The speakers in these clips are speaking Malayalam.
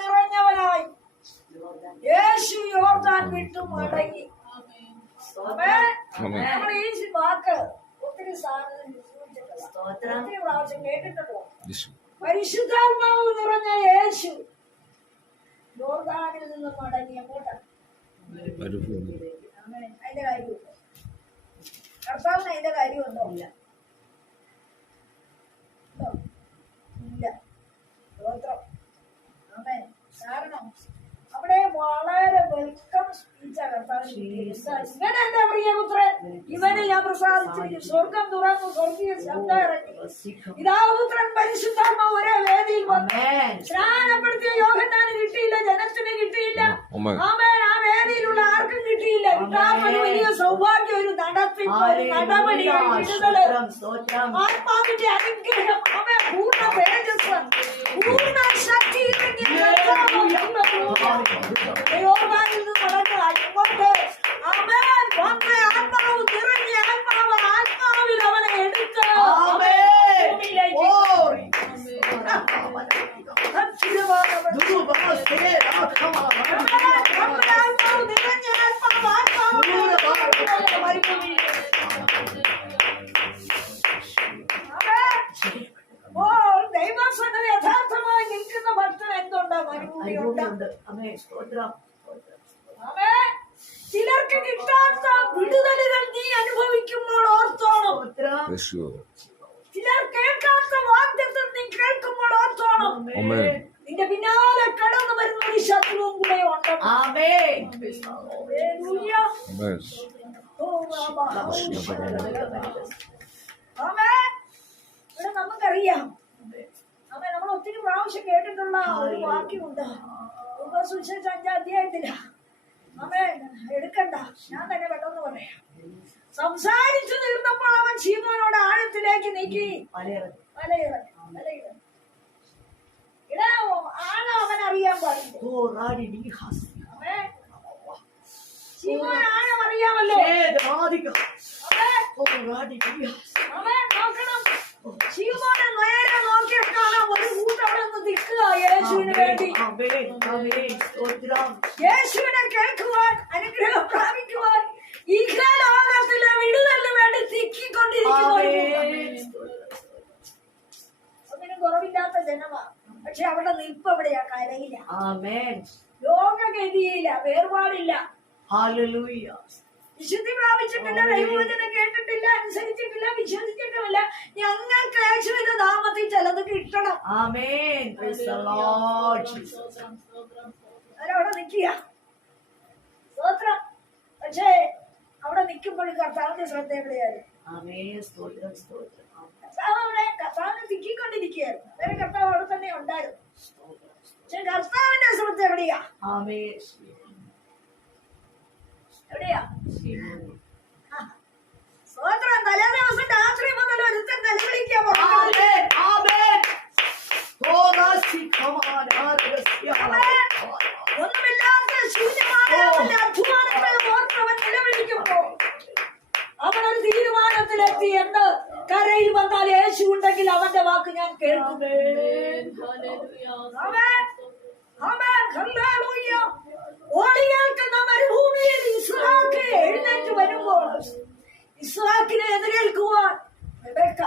നിറഞ്ഞവനായി. യേശു യോർദാൻ വിട്ടു മടങ്ങി. നമ്മൾ ഈ വാക്ക് ഒത്തിരി സാധനം കേട്ടിട്ടുണ്ടോ? പരിശുദ്ധാത്മാവ് നിറഞ്ഞ യേശു. യോർദാനിൽ നിന്ന് മടങ്ങി അങ്ങോട്ട് മരുഭൂമി. ആമേൻ. അതിന്റെ കാര്യമുണ്ടോ കർത്താവിന് അതിന്റെ കാര്യമുണ്ടോ ഇല്ല. ഇല്ല. സ്തോത്രം. ആമേ കാരണം അവിടെ വളരെ വെൽക്കം സ്പീച്ച് എന്റെ പ്രിയപുത്രൻ ഇവനെ ഞാൻ പ്രസാദിച്ചിരിക്കും സ്വർഗം തുറന്നു സ്വർഗീയ ശബ്ദം ഇറങ്ങി ഇതാപുത്രൻ പരിശുദ്ധാത്മ ഒരേ വേദിയിൽ വന്നു. സ്നാനപ്പെടുത്തിയ യോഹന്നാന് കിട്ടിയില്ല ജനത്തിന് കിട്ടിയില്ല. ആമേൻ. ആ വേദിയിലുള്ള ആർക്കും കിട്ടിയില്ല. കിട്ടാൻ ഒരു വലിയ സൗഭാഗ്യം ഒരു നടത്തിപ്പ് ഒരു നടപടി വിടുതൽ. ആത്മാവിന്റെ അനുഗ്രഹം. അവൻ പൂർണ തേജസ്. പൂർണ ശക്തി യോർദാനിൽ നിന്ന് ആമേൻ. ചിലർക്ക് കിട്ടാത്ത വിടുതലുകൾ നീ അനുഭവിക്കുമ്പോൾ ഓർത്തോണം. ചിലർ കേൾക്കാത്ത വാഗ്ദത്തം നീ കേൾക്കുമ്പോൾ ഓർത്തോണം. നിന്റെ പിന്നാലെ കടന്നു വരുന്ന ഒരു ശത്രുവും കൂടെ ഉണ്ട്. ബാബാ. ആമേൻ. ഇവിടെ നമുക്കറിയാം. അമ്മ നമ്മൾ ഒത്തിരി പ്രാവശ്യം കേട്ടിട്ടുള്ള ഒരു വാക്യമുണ്ട്. സുവിശേഷ അഞ്ചാം അധ്യായത്തില അമ്മേ എടുക്കണ്ട. ഞാൻ തന്നെ പെട്ടെന്ന് പറയാം. സംസാരിച്ചു നിന്നപ്പോൾ അവൻ ശീമോനോട് ആഴത്തിലേക്ക് നീക്കി. ആണ് ആഴ അവൻ അറിയാൻ പാടില്ല. ശീമോൻ ആഴം അറിയാമല്ലോ അമ്മേ അവൻ നോക്കണം ശിവമോനെ നേരെ നോക്കിയിട്ട് കാണാം ഒരു കൂട്ടം അവിടെ നിന്ന് നിൽക്കുക യേശുവിന് വേണ്ടി യേശുവിനെ കേൾക്കുവാൻ അനുഗ്രഹം പ്രാപിക്കുവാൻ ഇഹലോകത്തിലെ വിടുതലിന് വേണ്ടി തിക്കിക്കൊണ്ടിരിക്കുന്ന. ഒന്നിനും കുറവില്ലാത്ത ജനമാ. പക്ഷെ അവിടെ നിൽപ്പ് എവിടെയാ കരയില്ല. ലോകഗതിയില്ല വേർപാടില്ല. വിശുദ്ധി പ്രാപിച്ചിട്ടില്ല ദൈവവചനം കേട്ടിട്ടില്ല അനുസരിച്ചിട്ടില്ല വിശ്വസിച്ചിട്ടുമില്ല. ഞങ്ങൾക്ക് യേശുവിന്റെ നാമത്തിൽ ചിലത് കിട്ടണം. Amen. അവരവിടെ നിൽക്കുക. സ്തോത്രം. പക്ഷേ അവിടെ നിൽക്കുമ്പോഴും കർത്താവിന്റെ ശ്രദ്ധ എവിടെയായിരുന്നു. കർത്താവ് അവിടെ കർത്താവിനെ തിക്കിക്കൊണ്ടിരിക്കുകയായിരുന്നു വേറെ കർത്താവ് അവിടെ തന്നെ ഉണ്ടായിരുന്നു. പക്ഷെ കർത്താവിന്റെ ശ്രദ്ധ എവിടെയാ. എവിടെയാ. സ്തോത്രം. തലേ ദിവസം രാത്രി മുതൽ ഒരുത്തൻ നിലവിളിക്കാൻ പറഞ്ഞു ഒന്നുമില്ലാത്ത ശൂന്യമായ അവന്റെ അധ്വാനത്തെ ഓർത്തവൻ നിലവിളിക്കുമ്പോ അവനൊരു തീരുമാനത്തിലെത്തി എന്ന് കരയിൽ വന്നാൽ യേശു ഉണ്ടെങ്കിൽ അവന്റെ വാക്ക് ഞാൻ കേൾക്കും ആമേൻ. ആമേൻ. ഹല്ലേലൂയ. ഓടിയേൽക്കുന്ന മരുഭൂമിയിൽ ഇസ്ഹാക്ക് എഴുന്നേറ്റ് വരുമ്പോൾ ഇസ്ഹാക്കിനെ എതിരേൽക്കുവാൻ റെബേക്ക.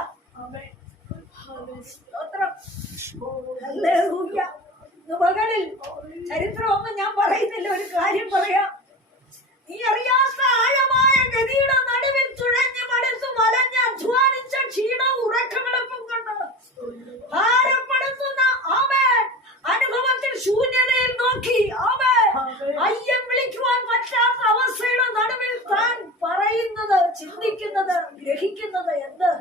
സ്തോത്രം. ഹല്ലേലൂയ. ഇന്ന് മകളിൽ ചരിത്രമൊന്നും ഞാൻ പറയുന്നില്ല ഒരു കാര്യം പറയാം നീ അറിയാത്ത ആഴമായ ഗതിയുടെ നടുവിൽ തുഴഞ്ഞു മടുത്തു വലഞ്ഞ് അധ്വാനിച്ച ക്ഷീണവും ഉറക്കമിളപ്പും കൊണ്ട് ഭാരപ്പെടുത്തുന്ന ആമേൻ അനുഭവത്തിൽ ശൂന്യതയിൽ നോക്കി ആമേൻ അയ്യം വിളിക്കുവാൻ പറ്റാത്ത അവസ്ഥയുടെ നടുവിൽ താൻ പറയുന്നത് ചിന്ത ചിന്തിക്കുന്നത് ഗ്രഹിക്കുന്നത് എന്ത്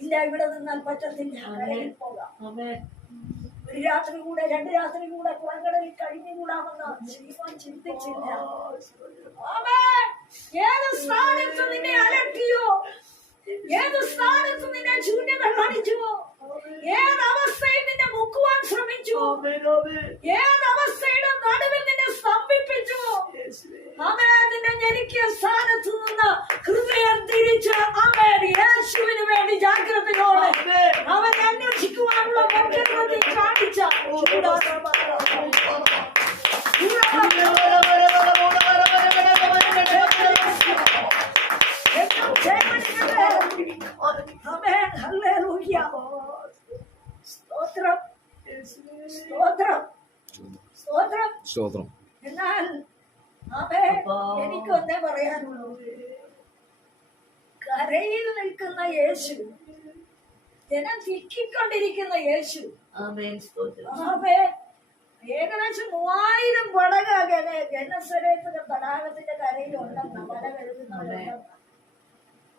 ഇല്ല ഇവിടെ നിന്നാൽ പറ്റത്തില്ല കരയിൽ പോകാം ആമേൻ ഒരു രാത്രി രണ്ട് രാത്രി കൂടെ പുറംകടലിൽ കഴിഞ്ഞുകൂടാമെന്ന് ശ്രീമാൻ ചിന്തിച്ചില്ല. ഏത് സ്ഥാനത്ത് നിന്നെ അലട്ടിയോ ഏത് സ്ഥാനത്ത് നിന്നെ ശൂന്യത കാണിച്ചുവോ ഏത് അവസ്ഥയിൽ നിന്നെ മുക്കുവാൻ ശ്രമിച്ചു? ഏത് അവസ്ഥയുടെ നടുവിൽ നിന്നെ സ്തംഭിപ്പിച്ചു? അവൻ നിന്നെ ഞെരുക്കിയ സ്ഥാനത്ത് നിന്ന് ഹൃദയം തിരിച്ച് അവൻ യേശുവിന് വേണ്ടി ജാഗ്രതയോടെ അവൻ അന്വേഷിക്കുവാനുള്ള മറ്റൊരു കാണിച്ച അവൻ ഹല്ലേലൂയ സ്തോത്രം സ്തോത്രം സ്തോത്രം സ്തോത്രം. എന്നാൽ അവൻ എനിക്കൊന്നേ പറയാനുള്ളൂ. കരയിൽ നിൽക്കുന്ന യേശു ജനം തിക്കിക്കൊണ്ടിരിക്കുന്ന യേശു. ഏകദേശം മൂവായിരം പടക ജനസ്വരത്തിന്റെ തടാകത്തിന്റെ കരയിലുണ്ടെന്ന് വല കരുതുന്നവരുണ്ടെന്ന്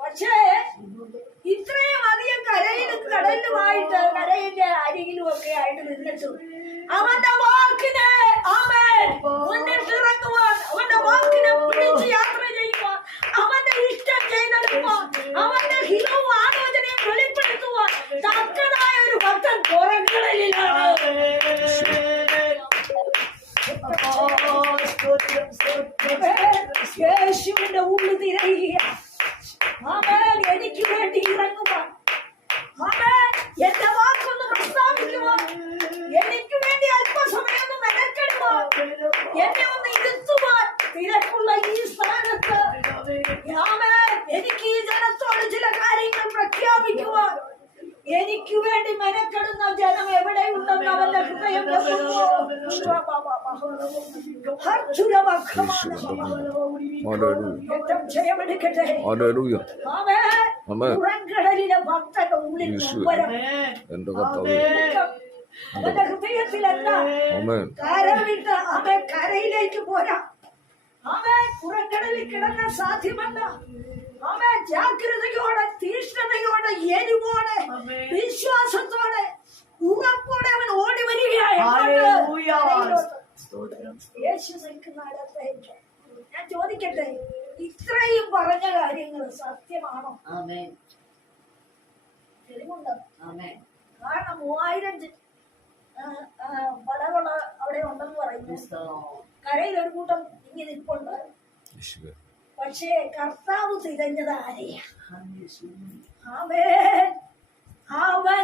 പക്ഷേ ഇത്രയും അധികം കരയിലും കടലുമായിട്ട് കരയിന്റെ അരികിലും ഒക്കെ ആയിട്ട് നിന്നിട്ടും. അവന്റെ വാക്കിനെ അവൻ മുന്നിട്ടിറങ്ങുവാൻ അവന്റെ വാക്കിനെ പിടിച്ച് യാത്ര ചെയ്യുവാൻ അവന്റെ ഇഷ്ടം ചെയ്തെടുക്കുവാൻ അവന്റെ ഹിതവും ആലോചനയും വെളിപ്പെടുത്തുവാൻ തക്കതായ ഒരു ഭക്തൻ പുറങ്ങളിലാണ് യേശുവിന്റെ ഉള്ളു തിരയുക അവൻ എനിക്ക് വേണ്ടി ഇറങ്ങുവാൻ അവൻ എന്റെ വാക്കൊന്ന് പ്രസ്താവിക്കുവാൻ എനിക്ക് വേണ്ടി അല്പസമയം ഒന്ന് മെനക്കെടുവാൻ എന്നെ ഒന്ന് ഇരുത്തുവാൻ തിരക്കുള്ള ഈ സ്ഥാനത്ത് അവൻ എനിക്ക് ഈ ജനത്തോട് ചില കാര്യങ്ങൾ പ്രഖ്യാപിക്കുവാൻ എനിക്ക് വേണ്ടി മെനക്കെടുന്ന ജനം എവിടെയുണ്ടെന്ന് അവന്റെ ഹൃദയം വെമ്പുന്നു. ഹല്ലേലൂയ ഏറ്റവും ജയമെടുക്കട്ടെ. പുറംകടലിലെ ഭക്തന്റെ ഉള്ളിൽ. എന്റെ കർത്താവേ. അവന്റെ ഹൃദയത്തിലല്ല കരവിട്ട് അവൻ കരയിലേക്ക് പോരാ. അവൻ പുറംകടലിൽ കിടക്കാൻ സാധ്യമല്ല. അവൻ ജാഗ്രതയോടെ തീഷ്ണതയോടെ എരിവോടെ. വിശ്വാസത്തോടെ ഉറപ്പോടെ അവൻ ഓടി വരികയാണ്. യേശു നിൽക്കുന്ന ഞാൻ ചോദിക്കട്ടെ? ഇത്രയും പറഞ്ഞ കാര്യങ്ങൾ സത്യമാണോ? ആമേൻ. തെളിവുണ്ടോ? ആമേൻ. കാരണം മൂവായിരം പടകൾ അവിടെ ഉണ്ടെന്ന് പറയുന്നു. കരയിൽ ഒരു കൂട്ടം ഇങ്ങനെ നിൽപ്പുണ്ട് പക്ഷേ കർത്താവ് തിരഞ്ഞത് ആരെയാ? ആമേ അവൻ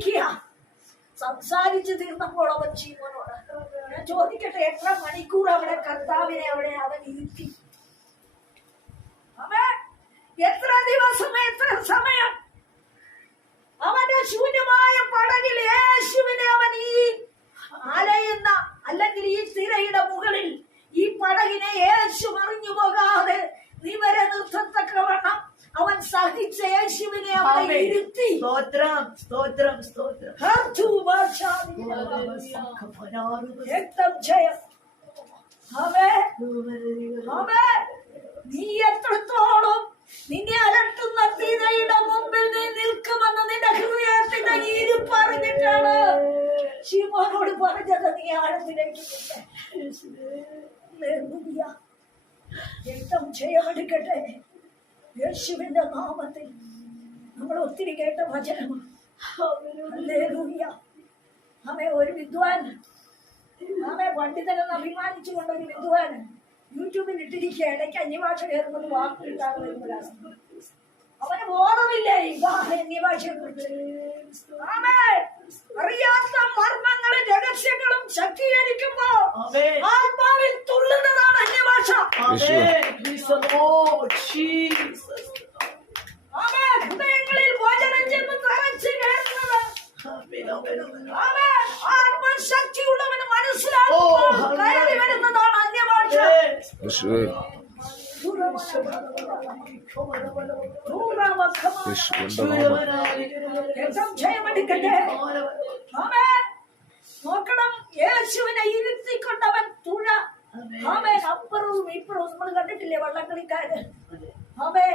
അവിടെ സംസാരിച്ച് തീർന്നപ്പോൾ അവൻ ജീവനോട്. ഞാൻ ചോദിക്കട്ടെ എത്ര മണിക്കൂർ അവിടെ കർത്താവിനെ അവിടെ അവൻ ഇരുത്തി? അവൻ എത്ര ദിവസം എത്ര സമയം? അവന്റെ ശൂന്യമായ പടകിൽ യേശുവിനെ അവൻ ഈ അലയുന്ന അല്ലെങ്കിൽ ഈ തിരയുടെ മുകളിൽ ഈ പടകിനെ യേശു മറിഞ്ഞു പോകാതെ നിവരെ നിർത്തത്തക്കവണ്ണം അവൻ സഹിച്ച യേശുവിനെ അവനെ. ഇരുത്തി. സ്തോത്രം സ്തോത്രം സ്തോത്രം. രക്തം ജയം അവൻ അവൻ നീ എത്രത്തോളം നിന്നെ അലട്ടുന്ന തിരയുടെ മുമ്പിൽ നീ നിൽക്കുമെന്ന് നിന്റെ ഹൃദയത്തിന്റെ ഇരുപ്പ് അറിഞ്ഞിട്ടാണ് ശിവനോട് പറഞ്ഞത്. നീ ആഴത്തിലേക്ക്. രക്തം ജയമെടുക്കട്ടെ യേശുവിന്റെ നാമത്തിൽ നമ്മൾ ഒത്തിരി കേട്ട വചനമാണ് അമ്മ ഒരു വിദ്വാൻ. അമ്മ പണ്ഡിതനെന്ന് അഭിമാനിച്ചുകൊണ്ട് ഒരു വിദ്വാൻ യൂട്യൂബിൽ ഇട്ടിരിക്കുക. ഇടയ്ക്ക് അന്യഭാഷ കയറുമ്പോൾ വാക്ക് കിട്ടാതെ അവന് ബോധമില്ലേ ഈ അന്യഭാഷയെ കുറിച്ച് ആമേ അറിയാത്ത മർമ്മങ്ങളും രഹസ്യങ്ങളും ശക്തീകരിക്കുമ്പോ. ആത്മാവിൽ തുള്ളുന്നതാണ് അന്യഭാഷ. ഹൃദയങ്ങളിൽ ഭോജനം ചെന്ന് നിറച്ച് കയറുന്നത്. ആത്മശക്തിയുള്ളവന് ഹല്ലേലൂയ. കയറി വരുന്നതാണ് അന്യഭാഷ. ആമേൻ. നോക്കണം. യേശുവിനെ ഇരുത്തിക്കൊണ്ടവൻ തുഴ. ആമേൻ അപ്പുറവും ഇപ്പുറവും നമ്മൾ കണ്ടിട്ടില്ലേ വള്ളക്കളിക്കാര് ആമേ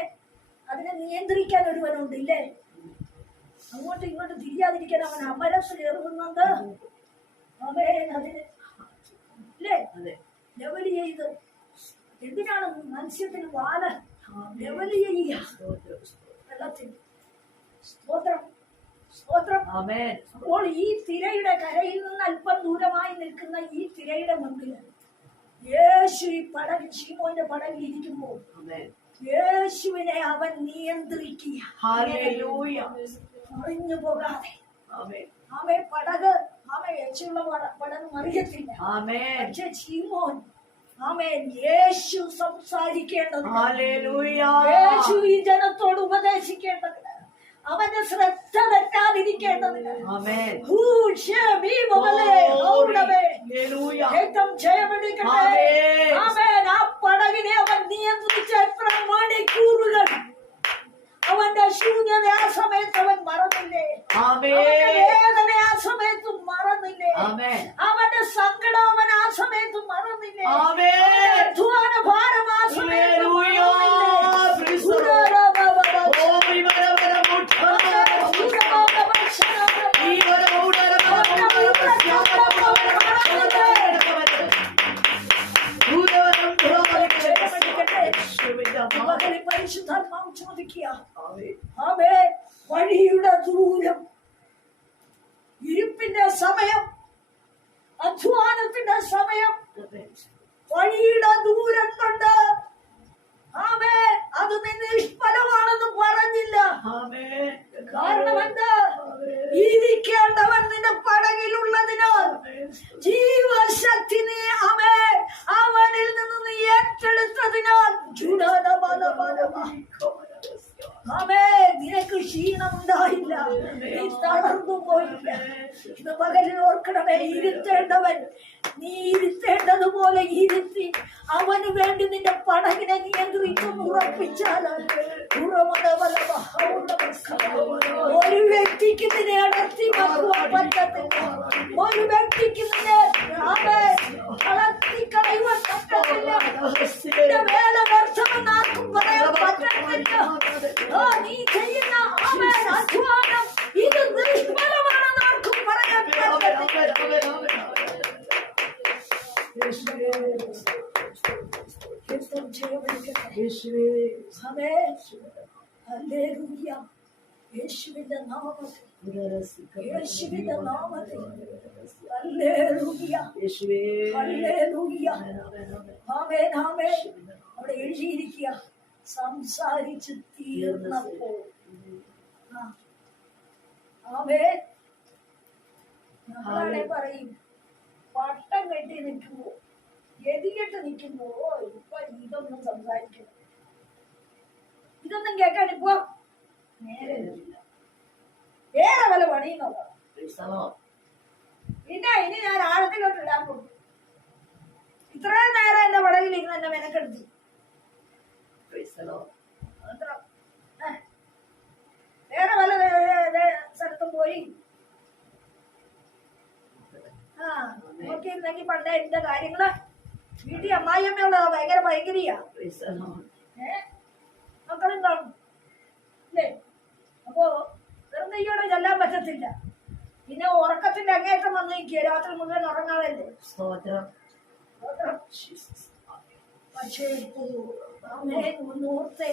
അതിനെ നിയന്ത്രിക്കാൻ ഒരുവനുണ്ട് ഇല്ലേ? അങ്ങോട്ടും ഇങ്ങോട്ടും തിരിയാതിരിക്കാൻ അവൻ അമരസ് ഇറങ്ങുന്നുണ്ട് ആമേൻ അതിന് ഇല്ലേ? ലെവൽ ചെയ്ത് എന്തിനാണ് മത്സ്യത്തിന് വാല? ലെവൽ ചെയ്യുക വെള്ളത്തിൽ സ്തോത്രം സ്തോത്രം Amen. അപ്പോൾ ഈ തിരയുടെ കരയിൽ നിന്ന് അല്പം ദൂരമായി നിൽക്കുന്ന ഈ തിരയുടെ മുമ്പിൽ യേശു ഈ പടകിൽ ഷീമോന്റെ പടകിൽ ഇരിക്കുമ്പോൾ യേശുവിനെ അവൻ നിയന്ത്രിക്കുക. മറിഞ്ഞു പോകാതെ. ആമെ പടക് ആമേ യേശുള്ള പട- പടക് മറിയത്തില്ല. ആമേ പക്ഷെ ഷീമോൻ ആമേൻ യേശു സംസാരിക്കേണ്ടത്. യേശു ഈ ജനത്തോട് ഉപദേശിക്കേണ്ടതിന് അവന്റെ ശ്രദ്ധ തെറ്റാതിരിക്കേണ്ടതിന് Amen. ഭൂഷമീമമലേ ഔഡമേ. Hallelujah. രക്തം ജയമെടുക്കട്ടെ. ആമേൻ. ആമേൻ. ആ പടകിനെ അവൻ നിയന്ത്രിച്ച എത്ര മണിക്കൂറുകൾ അവന്റെ ശൂന്യത ആ സമയത്ത് അവൻ മറന്നില്ലേ അവന്റെ Amen. വേദന ആ സമയത്ത് മറന്നില്ലേ Amen. അവന്റെ സങ്കടം അവൻ ആ സമയത്ത് മറന്നില്ലേ Amen. അവന്റെ അധ്വാന ഭാരം ആ സമയത്ത് Hallelujah. മറന്നില്ലേ? Praise the Lord. ഉരരബബബ. Oh, we were a better mood. ഉരബബബ. We were a mood, a better mood, a better മകനെ പരിശുദ്ധാത്മാവ് ചോദിക്കുക അവേ വഴിയുടെ ദൂരം ഇരുപ്പിന്റെ സമയം അധ്വാനത്തിന്റെ സമയം വഴിയുടെ ദൂരം കൊണ്ട് ആമേ അത് നിന്നെ നിഷ്ഫലമാണെന്ന് പറഞ്ഞില്ല കാരണം എന്താ ഇരിക്കേണ്ടവൻ നിന്റെ പടകിലുള്ളതിനാൽ ജീവശക്തി നീ അവേ അവനിൽ നിന്ന് നീ ഏറ്റെടുത്തതിനാൽ ചുടല ബല ബലമ. അവേ നിനക്ക് ക്ഷീണമുണ്ടായില്ല നീ തളർന്നു പോയില്ല ഇത് പകലിൽ ഓർക്കണമേ ഇരുത്തേണ്ടവൻ നീ ഇരുത്തേണ്ടതുപോലെ ഇരുത്തി അവന് വേണ്ടി നിന്റെ പടകിനെ നിയന്ത്രിക്കുന്നു ഉറപ്പിച്ചാൽ ഉറമത ബലമ. ഒരു വ്യക്തിക്ക് നിന്നെ അടർത്തി വെക്കുവാൻ പറ്റത്തില്ല ഒരു വ്യക്തിക്ക് നിന്നെ ആമേൻ, അടർത്തി കളയുവാൻ പറ്റത്തില്ല നിന്റെ വേല വ്യർത്ഥമെന്ന് ആർക്കും പറയാൻ പറ്റത്തില്ല ആ, നീ ചെയ്യുന്ന ആമേൻ, അധ്വാനം ഇത് നിഷ്ഫലമാണെന്ന് ആർക്കും പറയാൻ പറ്റത്തില്ല യുദ്ധം ചെയ്യപ്പെടുകട്ടെ. ആമേൻ. തീർന്നപ്പോൾ. സംസാരിച്ച് തീർന്നപ്പോ. ആമേൻ. നമ്മളാണെ പറയും പട്ടം കെട്ടി നിൽക്കുമ്പോ ഗതികെട്ട് നിൽക്കുമ്പോ ഇപ്പൊ ഇതൊന്നും സംസാരിക്കണം ഇതൊന്നും കേൾക്കാൻ ഇപ്പൊ നേരെ വേറെ വല്ല പണിയും നോക്കണം പിന്നെ ഇനി ഞാൻ ആഴത്തിലോട്ട് ഇടാൻ പോകും. ഇത്രയും നേരം എന്റെ പടകിൽ ഇരുന്ന് എന്നെ മെനക്കെടുത്തി. ഏ. വേറെ ദേ- സ്ഥലത്തും പോയി. ആ നോക്കിയിരുന്നെങ്കിൽ പണ്ടേ എന്റെ കാര്യങ്ങൾ. വീട്ടിൽ അമ്മായിയമ്മയുള്ളതാ ഭയങ്കര ഭയങ്കരിയാ ഏ മക്കളും കാണും അല്ലേ അപ്പോ വെറുതെ ഇയോടെ ചെല്ലാൻ പറ്റത്തില്ല. പിന്നെ ഉറക്കത്തിന്റെ അങ്ങേറ്റം വന്നിരിക്കുക രാത്രി മുഴുവൻ ഉറങ്ങാതല്ലേ സ്തോത്രം. പക്ഷേ അമ്മേ ഒന്ന് ഓർത്തേ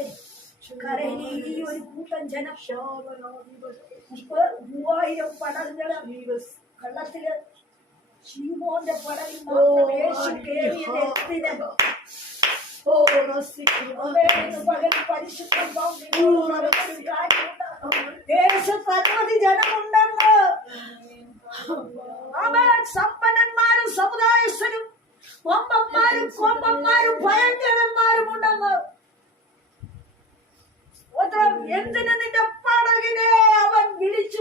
കരയിൽ ഈ ഒരു കൂട്ടം ജനം മൂവായിരം പടങ്ങൾ കള്ളത്തിൽ ശീമോന്റെ പടകിൽ മാത്രം യേശു കേറിയത് ജനമുണ്ടെന്ന്. സമ്പന്നന്മാരും സമുദായസ്ഥരും കൊമ്പന്മാരും കൊമ്പന്മാരും ഭയങ്കരന്മാരും ഉണ്ടെന്ന്. എന്തിനു നിന്റെ പടകിനെ അവൻ വിളിച്ചു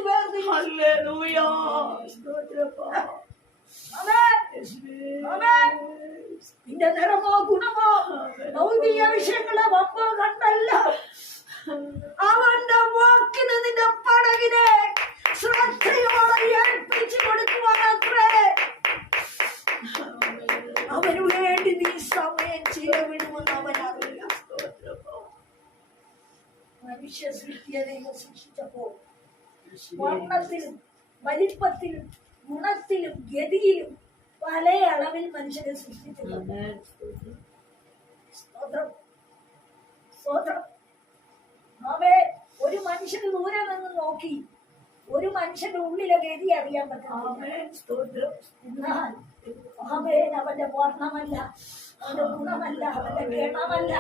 അവൻ നിന്റെ നിറമോ ഗുണമോ? ഭൗതിക വിഷയങ്ങളെ വമ്പോ കണ്ടല്ല. അവന്റെ വാക്കിന് നിന്റെ പടകിനെ ശ്രദ്ധയോടെ മനുഷ്യ സൃഷ്ടിയെ ദൈവം സൃഷ്ടിച്ചപ്പോൾ വർണത്തിലും വലിപ്പത്തിലും ഗുണത്തിലും ഗതിയിലും പല അളവിൽ മനുഷ്യനെ സൃഷ്ടിച്ചിട്ടുണ്ട്. സ്തോത്രം. സ്തോത്രം. അവേ ഒരു മനുഷ്യന് ദൂരെ നിന്ന് നോക്കി ഒരു മനുഷ്യന്റെ ഉള്ളിലെ ഗതി അറിയാൻ പറ്റും. അവന്റെ വർണമല്ല അവന്റെ ഗുണമല്ല അവന്റെ ഗണമല്ല.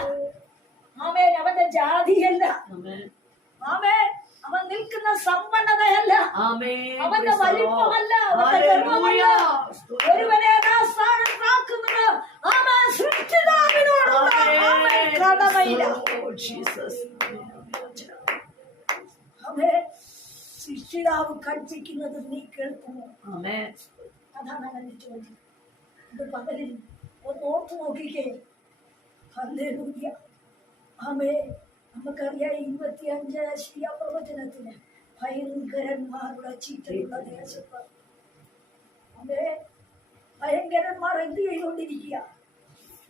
ആമേൻ അവന്റെ ജാതിയല്ല. ആമേൻ. അവൻ നിൽക്കുന്ന സമ്പന്നതയല്ല. അവന്റെ വലിപ്പമല്ല അവന്റെ ഗർവമല്ല. ഒരുവനെ യഥാസ്ഥാനം കാക്കുന്നത് അവൻ സൃഷ്ടിതാവിനോടുള്ള ആമേൻ. കടമയില്ല അവൻ സൃഷ്ടിതാവ് കൽപ്പിക്കുന്നത് നീ കേൾക്കുമോ? അതാണ് അവന്റെ ചോദ്യം. ഇത് പകലിൽ ഒന്ന് ഓർത്തു നോക്കിക്കേ. ഹല്ലേലൂയ. ആമേ നമുക്കറിയാം ഇരുപത്തി അഞ്ച് പ്രവചനത്തിന് ഭയങ്കരന്മാരുടെ ചീത്തയുള്ള ദേശത്ത്. അമ്മേ ഭയങ്കരന്മാർ എന്ത്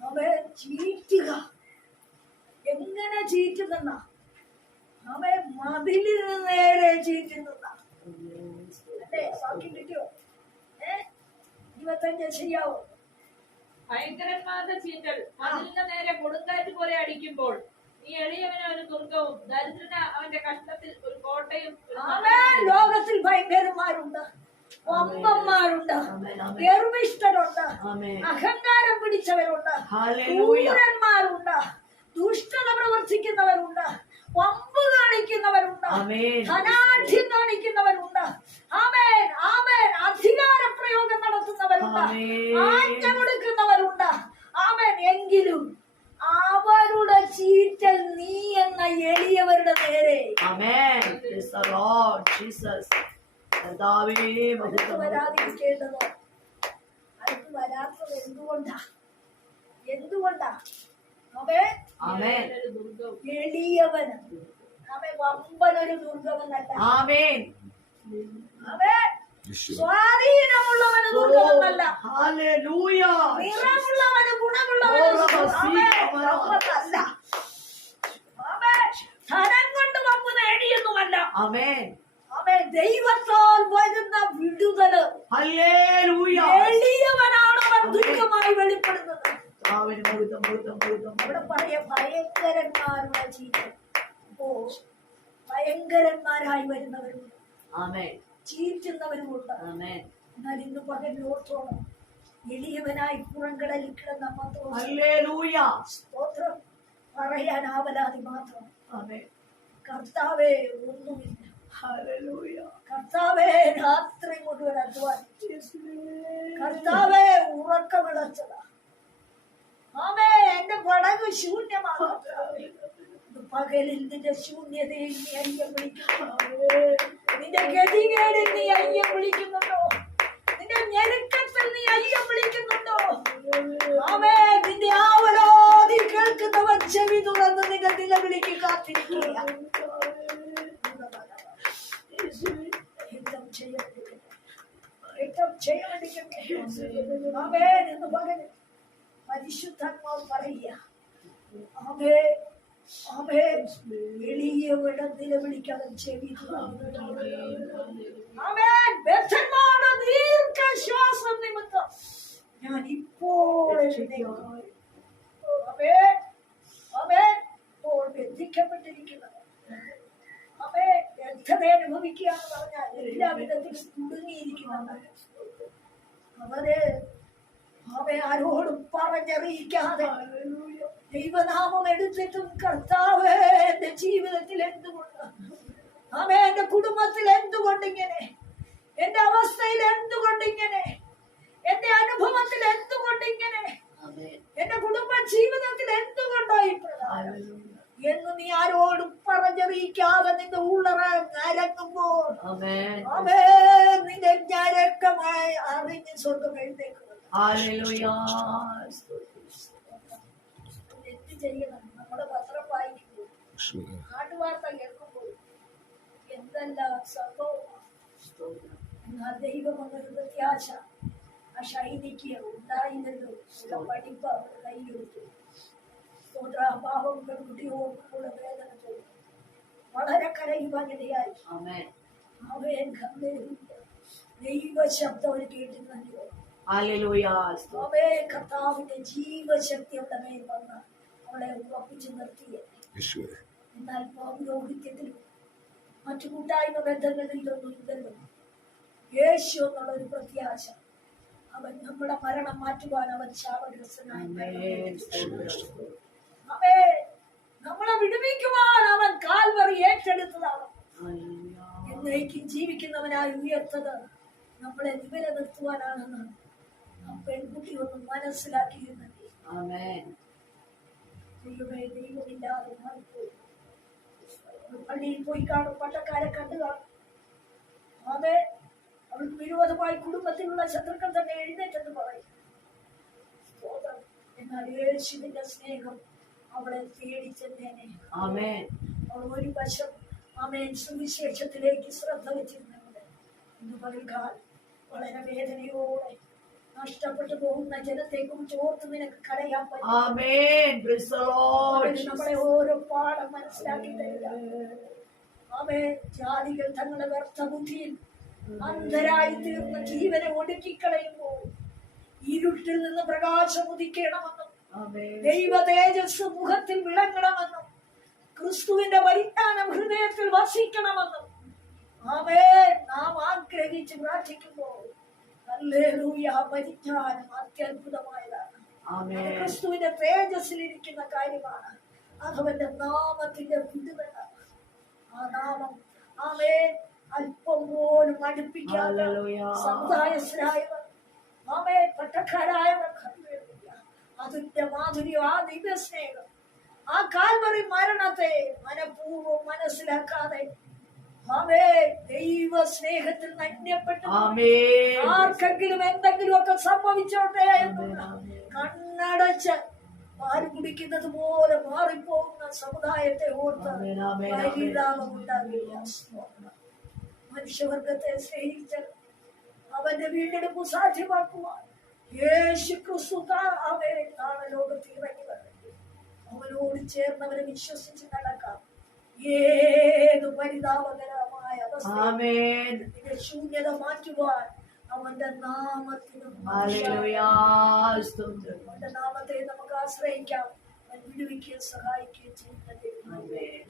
അവേ ചീറ്റുക. എങ്ങനെ ചീറ്റുന്ന അവയെ മതിലിന് നേരെ ചീറ്റുന്ന അല്ലേ? സാക്ഷ്യം കിട്ടിയോ? ഏ? ഇരുപത്തഞ്ച് ശരിയാവോ ഭയങ്കരന്മാരുടെ ചീറ്റൽ. മതിലിന്റെ നേരെ കൊടുങ്കാറ്റ് പോലെ അടിക്കുമ്പോൾ ഈ എളിയവന് ഒരു ദുർഗവും ദരിദ്രന് അവന്റെ കഷ്ടത്തിൽ ഒരു കോട്ടയും ലോകത്തിൽ ഭയങ്കരന്മാരുണ്ട്. ഒമ്പന്മാരുണ്ട് ഗർഭിഷ്ഠരുണ്ട്. അഹങ്കാരം പിടിച്ചവരുണ്ട്. ക്രൂരന്മാരുണ്ട്. ദുഷ്ടത പ്രവർത്തിക്കുന്നവരുണ്ട്. വമ്പ് കാണിക്കുന്നവരുണ്ട്. ആമേൻ. ധനാഠ്യം കാണിക്കുന്നവരുണ്ട്. ആമേൻ ആമേൻ. അധികാര പ്രയോഗം നടത്തുന്നവരുണ്ട്. ആമേൻ. ആജ്ഞ കൊടുക്കുന്നവരുണ്ട് ആമേൻ എങ്കിലും അവരുടെ ചീറ്റൽ നീ എന്ന എളിയവരുടെ Amen. Praise the Lord. Jesus. കർത്താവേ മഹത്വം. വരാതിരിക്കേണ്ടതോ അടുത്ത് വരാത്തത് എന്തുകൊണ്ടാ? എന്തുകൊണ്ടാ? ആമേൻ എളിയവന് വമ്പനൊരു ദുർഗമെന്നല്ല. ആമേൻ അവേ സ്വാധീനമുള്ളവന് ദുർഗമെന്നല്ല. ഹല്ലേലൂയ നിറമുള്ളവന് ഗുണമുള്ളവന് സമ്പത്തല്ല അവേ ധനം ആമേൻ. അവേ ദൈവത്താൽ വരുന്ന വിടുതൽ ഹല്ലേലൂയ. എളിയവനാണ് അവൻ ദുർഗമായി വെളിപ്പെടുന്നത്. കർത്താവിന് മഹത്വം മഹത്വം മഹത്വം. അവിടെ പറയ ഭയങ്കരന്മാരുടെ ഓ ഭയങ്കരന്മാരായി വരുന്നവരുണ്ട് ആമേൻ. ചീറ്റുന്നവരുമുണ്ട് ആമേൻ. എന്നാൽ ഇന്ന് പകൽ ഓർത്തോണം എളിയവനായി പുറങ്കടലിൽ കിടന്ന സ്തോത്രം. പറയാൻ മാത്രം. ആമേൻ. കർത്താവേ ഒന്നുമില്ല കർത്താവേ രാത്രി മുഴുവൻ അധ്വാനിച്ചു കർത്താവേ ഉറക്കമിളച്ചതാ ആമേ എന്റെ പടക് ശൂന്യമാകും. പകലിൽ നിന്റെ ശൂന്യതയിൽ നീ അയ്യം വിളിക്കുന്നു. നിന്റെ ഗതികേടിൽ നീ അയ്യം വിളിക്കുന്നുണ്ടോ? നിന്റെ ഞെരുക്കത്തിൽ നീ അയ്യം വിളിക്കുന്നുണ്ടോ? ആമേ നിന്റെ ആവലോതി കേൾക്കുന്നവൻ ചെവി തുറന്ന് നിന്റെ നിലവിളിക്ക് കാത്തിരിക്കുക പരിശുദ്ധാത്മാവ് പറയുക ആമേ ആമേ എളിയവിടെ നിലവിളിക്കാൻ ചെവി തുറന്നു. ആമേൻ ബദ്ധന്മാരുടെ ദീർഘശ്വാസം നിമിത്തം ഞാൻ ഇപ്പോൾ. ആമേൻ ആമേൻ ഇപ്പോൾ ബന്ധിക്കപ്പെട്ടിരിക്കുന്നത് അവേ വ്യർത്ഥത അനുഭവിക്കുക എന്ന് പറഞ്ഞാൽ എല്ലാ വിധത്തിലും കുടുങ്ങിയിരിക്കുന്നവർ അവർ അവെ ആരോടും പറഞ്ഞറിയിക്കാതെ ദൈവനാമം എടുത്തിട്ടും കർത്താവ് എന്റെ ജീവിതത്തിൽ എന്തുകൊണ്ട്? അവ എന്റെ കുടുംബത്തിൽ എന്തുകൊണ്ട് ഇങ്ങനെ? എന്റെ അവസ്ഥയിൽ എന്തുകൊണ്ട് ഇങ്ങനെ? എന്റെ അനുഭവത്തിൽ എന്തുകൊണ്ട് ഇങ്ങനെ? എന്റെ കുടുംബ ജീവിതത്തിൽ എന്തുകൊണ്ടായി എന്ന് നീ ആരോടും പറഞ്ഞറിയിക്കാതെ നിന്റെ ഉള്ളറ നരങ്ങുമ്പോൾ ആമേ. നിന്റെ ഞരക്കമായി അറിഞ്ഞ് സ്വന്തം എഴുന്നേക്കുന്നത് നാട്ടുവാർത്ത കേൾക്കുമ്പോൾ എന്തെല്ലാം സംഭവമാണ് എന്നാൽ ദൈവം എന്നൊരു പ്രത്യാശ ആ ഷൈനിക്ക് ഉണ്ടായില്ലല്ലോ ഉള്ള പഠിപ്പ് അവർ വേദന തോന്നി വളരെ കരയുവാനിടയായി കേട്ടിരുന്നല്ലോ. കർത്താവിന്റെ ജീവശക്തി അവളുടെ മേൽ വന്ന് അവളെ ഉറപ്പിച്ചു നിർത്തിയത് എന്നാൽ പൗരോഹിത്യത്തിലും മറ്റു കൂട്ടായ്മ ബന്ധങ്ങളിലൊന്നും ഇല്ലല്ലോ. യേശു എന്നുള്ള ഒരു പ്രത്യാശ. അവൻ നമ്മുടെ മരണം മാറ്റുവാൻ അവൻ ശാപഗ്രസ്തനായി. അവേ നമ്മളെ വിടുവിക്കുവാൻ അവൻ കാൽവറി ഏറ്റെടുത്തതാണ്. ഹല്ലേലൂയ എന്നേക്കും ജീവിക്കുന്നവനായി ഉയർത്തത് നമ്മളെ നിവല നിർത്തുവാനാണെന്ന് പെൺകുട്ടി ഒന്ന് ദൈവമേ ദൈവമില്ലാതെ പള്ളിയിൽ പോയി കാണും പട്ടക്കാരെ കണ്ടു കാണും. അതെ അവൾക്ക് വിരോധമായി കുടുംബത്തിലുള്ള ശത്രുക്കൾ തന്നെ എഴുന്നേറ്റെന്ന് പറയും. എന്നാൽ യേശുവിന്റെ സ്നേഹം അവളെ തേടി ചെന്നേനെ. ആമേൻ. അവൾ ഒരു വശം ആമേൻ സുവിശേഷത്തിലേക്ക് ശ്രദ്ധ വെച്ചിരുന്നുണ്ട് ഇന്ന് പകൽക്കാൽ വളരെ വേദനയോടെ നഷ്ടപ്പെട്ടു പോകുന്ന ജനത്തെ കുറിച്ച് ഓർത്ത് നിനക്ക് കരയാൻ പറ്റും. നമ്മളെ ഓരോ പാഠം മനസ്സിലാക്കി തരിക. അവേ ജാതികൾ തങ്ങളുടെ വ്യർത്ഥ ബുദ്ധിയിൽ അന്ധരായി തീർന്ന ജീവനെ ഒടുക്കിക്കളയുമ്പോൾ ഇരുട്ടിൽ നിന്ന് പ്രകാശം ഉദിക്കണമെന്നും ദൈവ തേജസ് മുഖത്തിൽ വിളങ്ങണമെന്നും ക്രിസ്തുവിന്റെ പരിജ്ഞാനം ഹൃദയത്തിൽ വസിക്കണമെന്നും ആമേ നാം ആഗ്രഹിച്ച് പ്രാർത്ഥിക്കുമ്പോൾ പരിജ്ഞാനം അത്യത്ഭുതമായതാണ്. ക്രിസ്തുവിന്റെ തേജസ്സിലിരിക്കുന്ന കാര്യമാണ്. അഥവന്റെ നാമത്തിന്റെ വിടുതലാണ്. ആ നാമം ആമേ അല്പം പോലും അടുപ്പിക്കാത്ത ഹല്ലേലൂയ. സമുദായസ്ഥരായവർ ആമേ പട്ടക്കാരായവർ. അതിന്റെ മാധുര്യം ആ ദിവ്യസ്നേഹം ആ കാൽവറി മരണത്തെ മനഃപൂർവം മനസ്സിലാക്കാതെ ദൈവ സ്നേഹത്തിൽ നന്യപ്പെട്ടു ആർക്കെങ്കിലും എന്തെങ്കിലും ഒക്കെ സംഭവിച്ചോട്ടെ. കണ്ണടച്ച് പാൽ കുടിക്കുന്നത് പോലെ മാറിപ്പോകുന്ന സമുദായത്തെ ഓർത്ത്. പരിതാപം ഉണ്ടാകില്ല മനുഷ്യവർഗത്തെ സ്നേഹിച്ച് അവന്റെ വീണ്ടെടുപ്പ് സാധ്യമാക്കുവാൻ യേശു ക്രിസ്തു അവരെ നാളെ ലോകത്തിൽ ഇറങ്ങി അവനോട് ചേർന്നവരെ വിശ്വസിച്ച് നടക്കാം. ഏത് പരിതാപകരമായ അവസ്ഥ ആമേൻ നിന്റെ ശൂന്യത മാറ്റുവാൻ അവന്റെ നാമത്തിന് ഹല്ലേലൂയ സ്തോത്രം അവന്റെ നാമത്തെ നമുക്ക് ആശ്രയിക്കാം അവൻ വിടുവിക്കുകയും സഹായിക്കുകയും ചെയ്യുന്ന ദൈവം. ആമേൻ